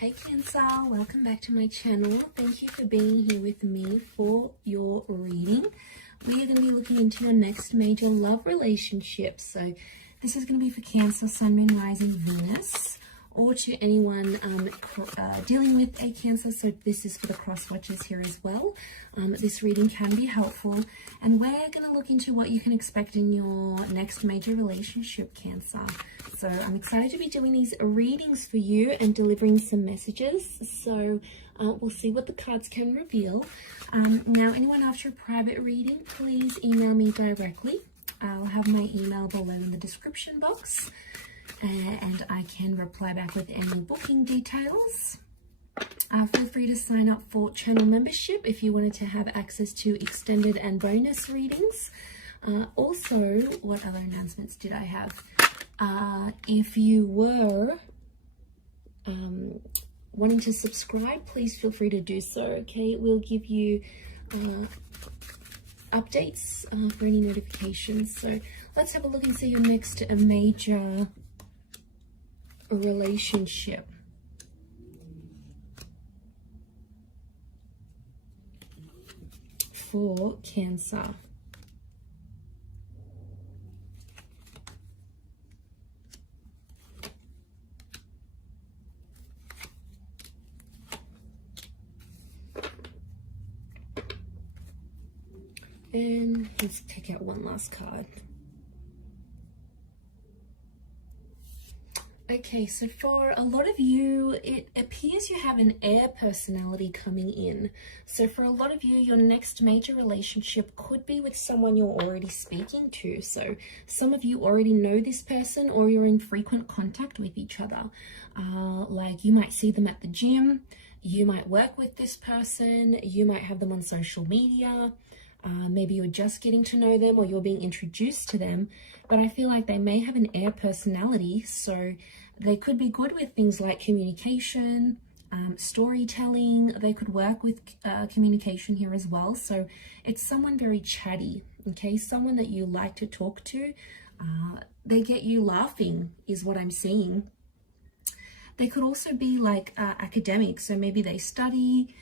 Hey Cancer, welcome back to my channel. Thank you for being here with me for your reading. We are going to be looking into your next major love relationship. So this is going to be for Cancer, Sun, Moon, Rising, Venus, or to anyone dealing with a Cancer. So this is for the cross watchers here as well. This reading can be helpful, and we're going to look into what you can expect in your next major relationship, Cancer. So I'm excited to be doing these readings for you and delivering some messages. So we'll see what the cards can reveal. Now, anyone after a private reading, please email me directly. I'll have my email below in the description box, and I can reply back with any booking details. Feel free to sign up for channel membership if you wanted to have access to extended and bonus readings. Also, what other announcements did I have? If you were wanting to subscribe, please feel free to do so. Okay, it will give you updates for any notifications. So let's have a look and see your next major relationship. For Cancer. And let's pick out one last card. Okay, so for a lot of you, it appears you have an air personality coming in. So for a lot of you, your next major relationship could be with someone you're already speaking to. So some of you already know this person, or you're in frequent contact with each other. Like you might see them at the gym, you might work with this person, you might have them on social media. Maybe you're just getting to know them, or you're being introduced to them, but I feel like they may have an air personality, so they could be good with things like communication, storytelling. They could work with communication here as well. So it's someone very chatty, okay? Someone that you like to talk to. They get you laughing is what I'm seeing. They could also be like academics, so maybe they study,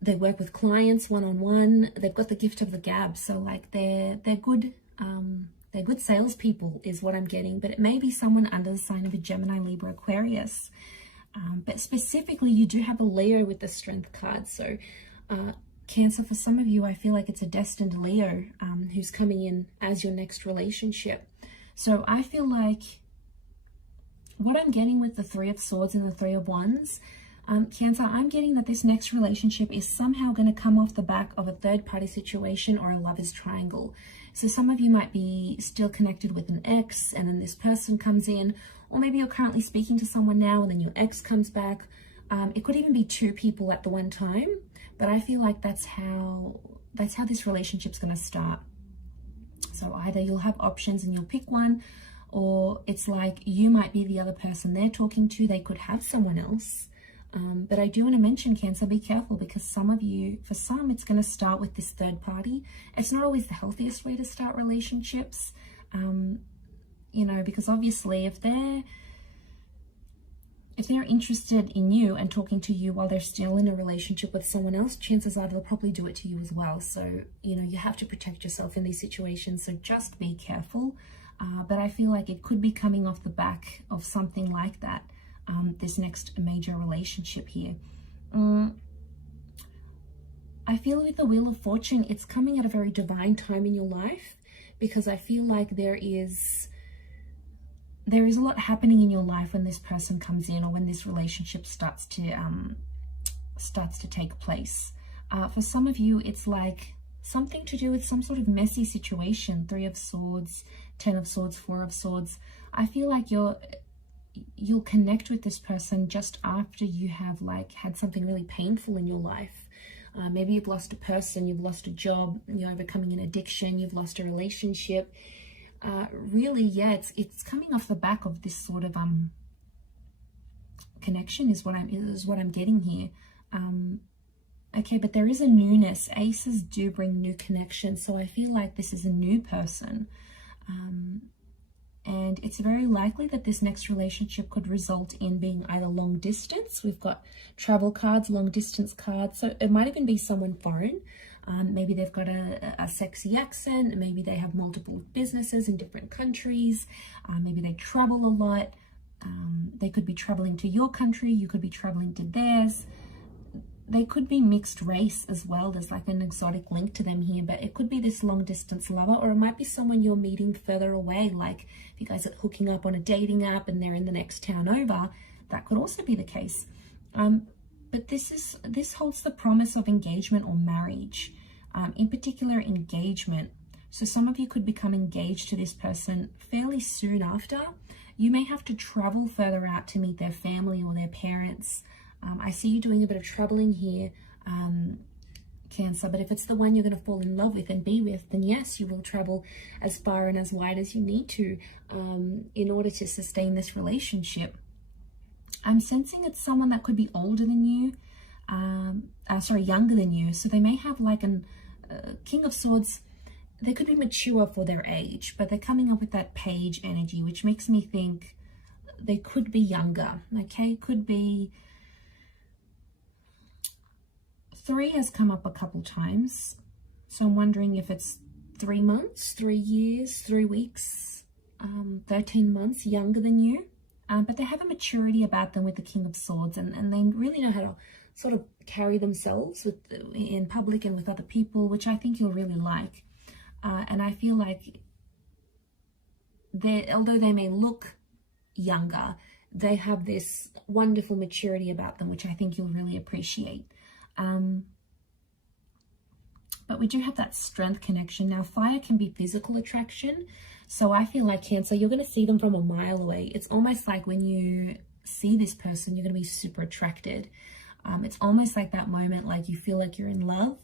they work with clients one-on-one. They've got the gift of the gab, so like they're good salespeople is what I'm getting. But it may be someone under the sign of a Gemini, Libra, Aquarius. But specifically, you do have a Leo with the Strength card. So Cancer, for some of you, I feel like it's a destined Leo who's coming in as your next relationship. So I feel like what I'm getting with the Three of Swords and the Three of Wands, Cancer, I'm getting that this next relationship is somehow going to come off the back of a third-party situation or a lover's triangle. So some of you might be still connected with an ex, and then this person comes in, or maybe you're currently speaking to someone now and then your ex comes back. It could even be two people at the one time, but I feel like that's how this relationship's going to start. So either you'll have options and you'll pick one, or it's like you might be the other person they're talking to. They could have someone else. But I do want to mention, Cancer, be careful, because some of you, for some, it's going to start with this third party. It's not always the healthiest way to start relationships, you know, because obviously if they're interested in you and talking to you while they're still in a relationship with someone else, chances are they'll probably do it to you as well. So, you know, you have to protect yourself in these situations. So just be careful. But I feel like it could be coming off the back of something like that. This next major relationship here. I feel with the Wheel of Fortune, it's coming at a very divine time in your life, because I feel like there is a lot happening in your life when this person comes in, or when this relationship starts to take place. For some of you, it's like something to do with some sort of messy situation. Three of Swords, Ten of Swords, Four of Swords. I feel like you'll connect with this person just after you have like had something really painful in your life. Maybe you've lost a person, you've lost a job, you're overcoming an addiction, you've lost a relationship. Really, yeah, it's coming off the back of this sort of connection is what I'm getting here. Okay, but there is a newness. Aces do bring new connections, so I feel like this is a new person. And it's very likely that this next relationship could result in being either long distance. We've got travel cards, long distance cards. So it might even be someone foreign. Maybe they've got a sexy accent. Maybe they have multiple businesses in different countries. Maybe they travel a lot. They could be traveling to your country. You could be traveling to theirs. They could be mixed race as well. There's like an exotic link to them here, but it could be this long distance lover, or it might be someone you're meeting further away. Like if you guys are hooking up on a dating app and they're in the next town over, that could also be the case. But this holds the promise of engagement or marriage, in particular engagement. So some of you could become engaged to this person fairly soon after. You may have to travel further out to meet their family or their parents. I see you doing a bit of traveling here, Cancer, but if it's the one you're going to fall in love with and be with, then yes, you will travel as far and as wide as you need to in order to sustain this relationship. I'm sensing it's someone that could be older than you, younger than you. So they may have like an King of Swords. They could be mature for their age, but they're coming up with that page energy, which makes me think they could be younger, okay? Could be... 3 has come up a couple times, so I'm wondering if it's 3 months, 3 years, 3 weeks, 13 months younger than you. But they have a maturity about them with the King of Swords, and they really know how to sort of carry themselves in public and with other people, which I think you'll really like. And I feel like although they may look younger, they have this wonderful maturity about them, which I think you'll really appreciate. But we do have that strength connection. Now, fire can be physical attraction. So I feel like Cancer, you're going to see them from a mile away. It's almost like when you see this person, you're going to be super attracted. It's almost like that moment, like you feel like you're in love.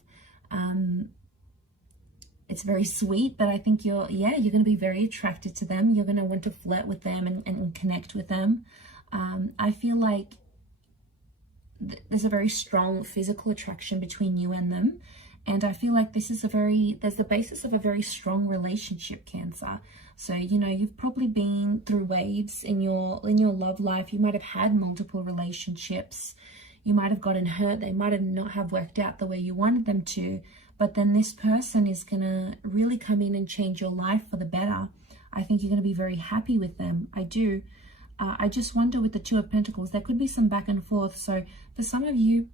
It's very sweet, but I think you're going to be very attracted to them. You're going to want to flirt with them and connect with them. I feel like there's a very strong physical attraction between you and them. And I feel like this is there's the basis of a very strong relationship, Cancer. So, you know, you've probably been through waves in your love life. You might have had multiple relationships. You might have gotten hurt. They might have not have worked out the way you wanted them to. But then this person is going to really come in and change your life for the better. I think you're going to be very happy with them. I do. I just wonder with the Two of Pentacles, there could be some back and forth. So for some of you,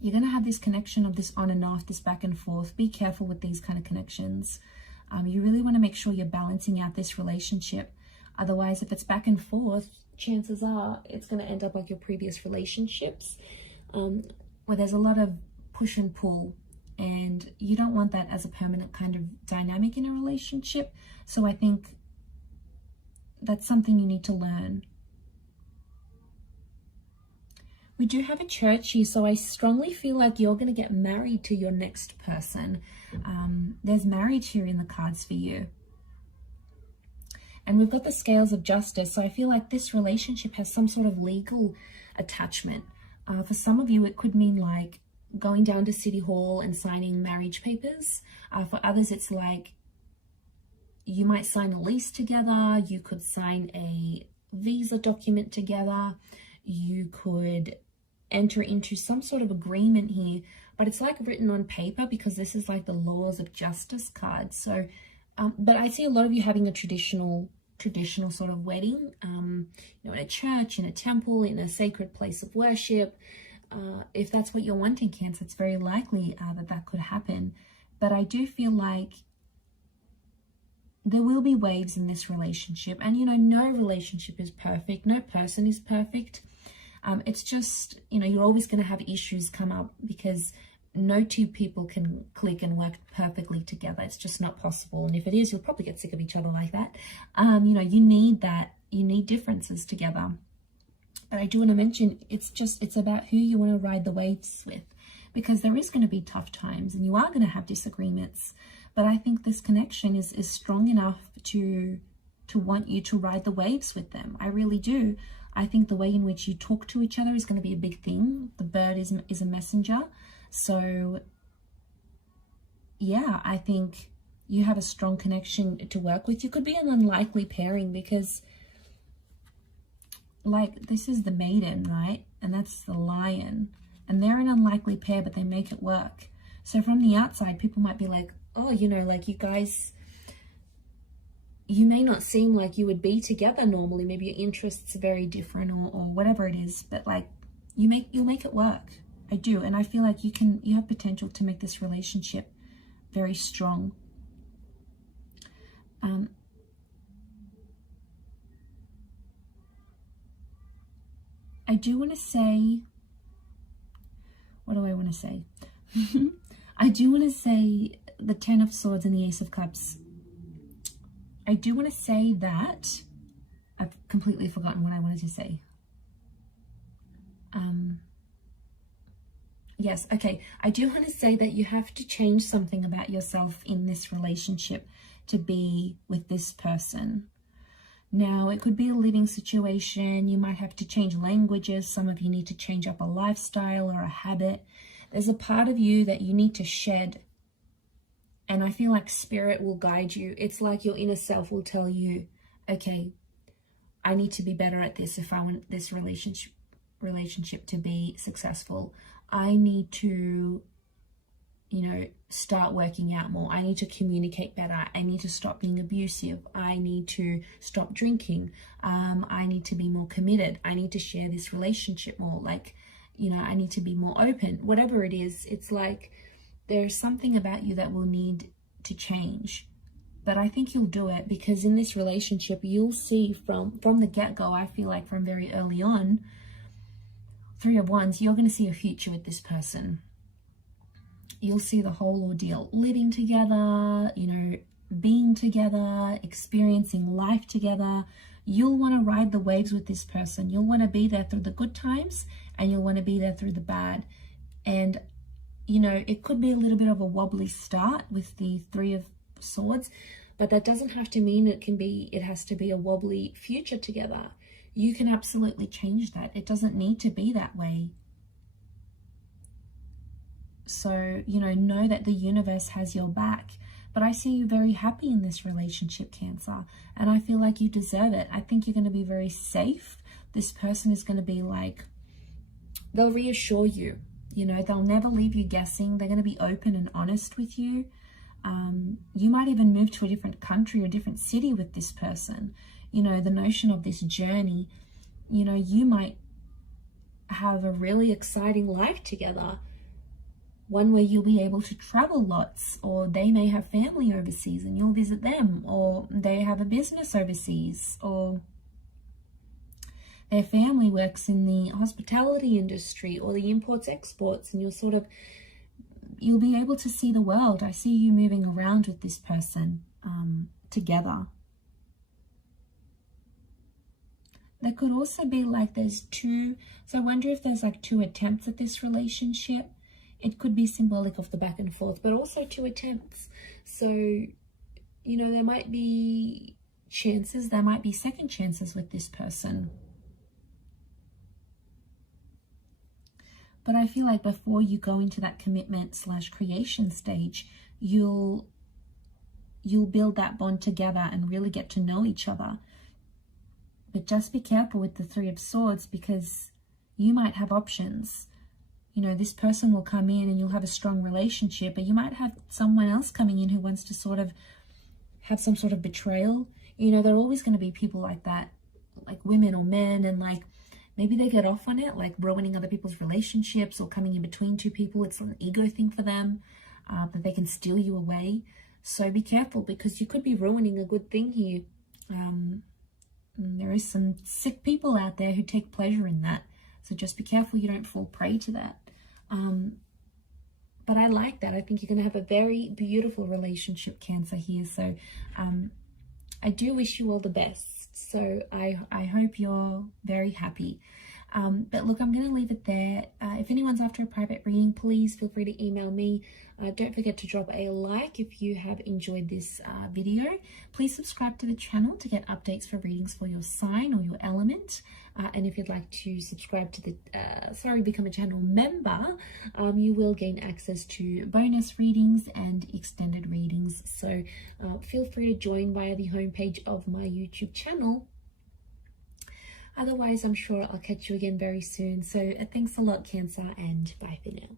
you're going to have this connection of this on and off, this back and forth. Be careful with these kind of connections. You really want to make sure you're balancing out this relationship. Otherwise, if it's back and forth, chances are it's going to end up like your previous relationships, where there's a lot of push and pull. And you don't want that as a permanent kind of dynamic in a relationship. So I think that's something you need to learn. We do have a church here, so I strongly feel like you're going to get married to your next person. There's marriage here in the cards for you. And we've got the scales of justice, so I feel like this relationship has some sort of legal attachment. For some of you, it could mean like going down to City Hall and signing marriage papers. For others, it's like you might sign a lease together. You could sign a visa document together. You could enter into some sort of agreement here, but it's like written on paper because this is like the laws of justice card. So, but I see a lot of you having a traditional sort of wedding, you know, in a church, in a temple, in a sacred place of worship. If that's what you're wanting, Cancer, it's very likely that could happen. But I do feel like there will be waves in this relationship. And, you know, no relationship is perfect. No person is perfect. It's just, you know, you're always going to have issues come up because no two people can click and work perfectly together. It's just not possible. And if it is, you'll probably get sick of each other like that. You know, you need that. You need differences together. But I do want to mention, it's about who you want to ride the waves with, because there is going to be tough times and you are going to have disagreements. But I think this connection is strong enough to want you to ride the waves with them. I really do. I think the way in which you talk to each other is going to be a big thing. The bird is a messenger. So, yeah, I think you have a strong connection to work with. You could be an unlikely pairing because, like, this is the maiden, right? And that's the lion. And they're an unlikely pair, but they make it work. So from the outside, people might be like, oh, you know, like you guys, you may not seem like you would be together normally. Maybe your interests are very different or whatever it is, but like you'll make it work. I do. And I feel like you have potential to make this relationship very strong. I do want to say, what do I want to say? I do want to say the Ten of Swords and the Ace of Cups. I do want to say that I've completely forgotten what I wanted to say. Yes, okay. I do want to say that you have to change something about yourself in this relationship to be with this person. Now, it could be a living situation. You might have to change languages. Some of you need to change up a lifestyle or a habit. There's a part of you that you need to shed. And I feel like spirit will guide you. It's like your inner self will tell you, okay, I need to be better at this if I want this relationship to be successful. I need to, you know, start working out more. I need to communicate better. I need to stop being abusive. I need to stop drinking. I need to be more committed. I need to share this relationship more. Like, you know, I need to be more open. Whatever it is, it's like there's something about you that will need to change. But I think you'll do it, because in this relationship, you'll see from the get-go, I feel like from very early on, Three of Wands, you're going to see a future with this person. You'll see the whole ordeal, living together, you know, being together, experiencing life together. You'll want to ride the waves with this person. You'll want to be there through the good times, and you'll want to be there through the bad. And, you know, it could be a little bit of a wobbly start with the Three of Swords, but that doesn't have to mean it has to be a wobbly future together. You can absolutely change that. It doesn't need to be that way. So, you know that the universe has your back. But I see you very happy in this relationship, Cancer. And I feel like you deserve it. I think you're going to be very safe. This person is going to be like, they'll reassure you. You know, they'll never leave you guessing. They're going to be open and honest with you. You might even move to a different country or a different city with this person. You know, the notion of this journey, you know, you might have a really exciting life together. One where you'll be able to travel lots, or they may have family overseas and you'll visit them, or they have a business overseas, or their family works in the hospitality industry or the imports exports, and you'll be able to see the world. I see you moving around with this person together. There could also be like there's two, so I wonder if there's like two attempts at this relationship. It could be symbolic of the back and forth, but also two attempts. So, you know, there might be chances, there might be second chances with this person. But I feel like before you go into that commitment / creation stage, you'll build that bond together and really get to know each other. But just be careful with the Three of Swords, because you might have options. You know, this person will come in and you'll have a strong relationship, but you might have someone else coming in who wants to sort of have some sort of betrayal. You know, there are always going to be people like that, like women or men, and like maybe they get off on it, like ruining other people's relationships or coming in between two people. It's an ego thing for them, that they can steal you away. So be careful, because you could be ruining a good thing here. There is some sick people out there who take pleasure in that. So just be careful you don't fall prey to that. But I like that. I think you're going to have a very beautiful relationship, Cancer, here. So I do wish you all the best. So I hope you're very happy. But look, I'm going to leave it there. If anyone's after a private reading, please feel free to email me. Don't forget to drop a like if you have enjoyed this video. Please subscribe to the channel to get updates for readings for your sign or your element. And if you'd like to subscribe to the, become a channel member, you will gain access to bonus readings and extended readings. So feel free to join via the homepage of my YouTube channel. Otherwise, I'm sure I'll catch you again very soon. So thanks a lot, Cancer, and bye for now.